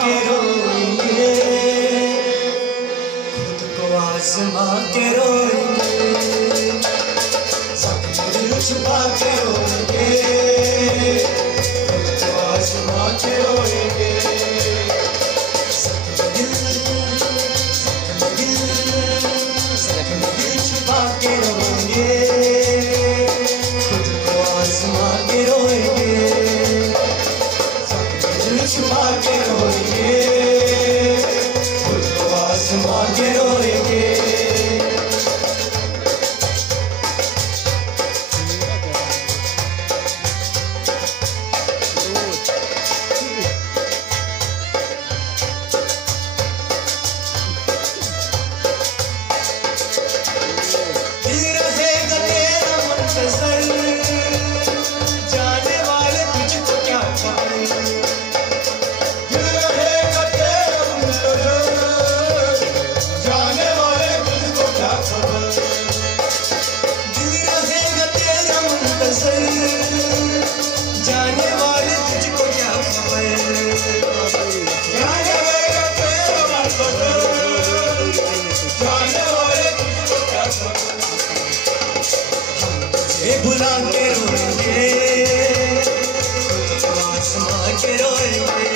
के रोएंगे, खुद को आजमा के रोएंगे, सबके दिल छुपा के रोएंगे, खुद को आजमा के रोएंगे, सबके दिल छुपा के रोएंगे, खुद को आजमा के रोएंगे, छुपा के रोएंगे, खुद को आजमा के रोएंगे। दिल रहेगा तेरा मुंतज़र, जाने वाले तुझको क्या खबर। जाने वाले तुझको क्या खबर, जाने वाले तुझको क्या खबर। ये बुला के रोएंगे, खुद को आजमा के रोएंगे,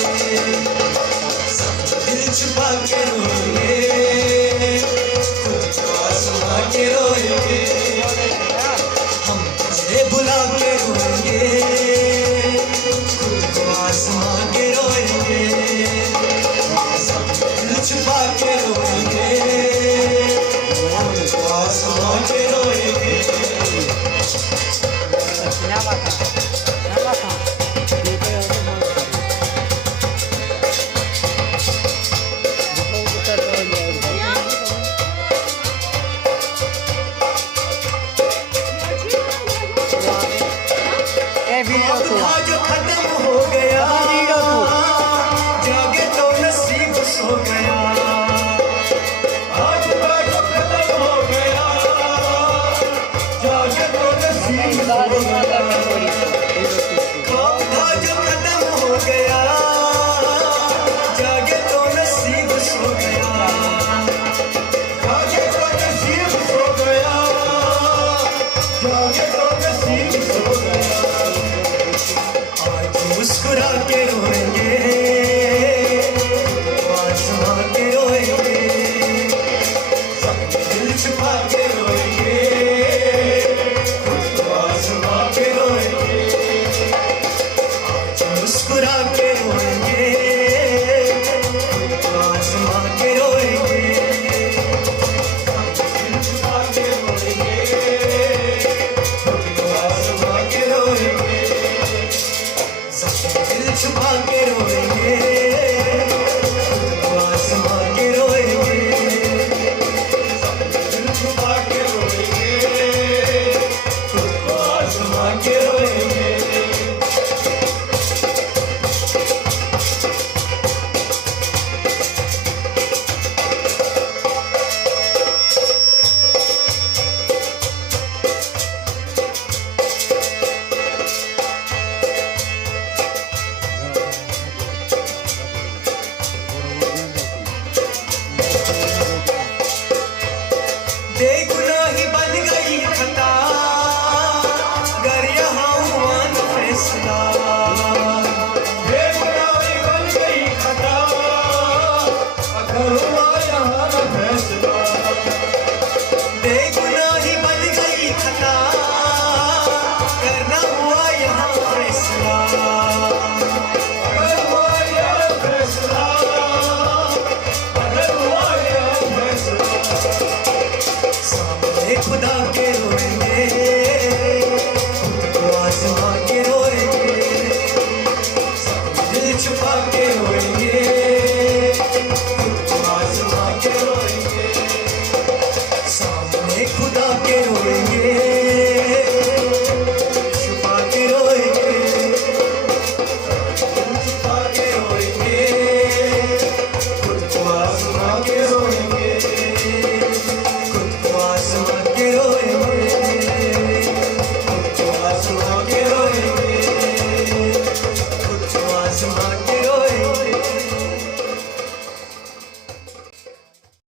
सब दिल छुपा के रोएंगे,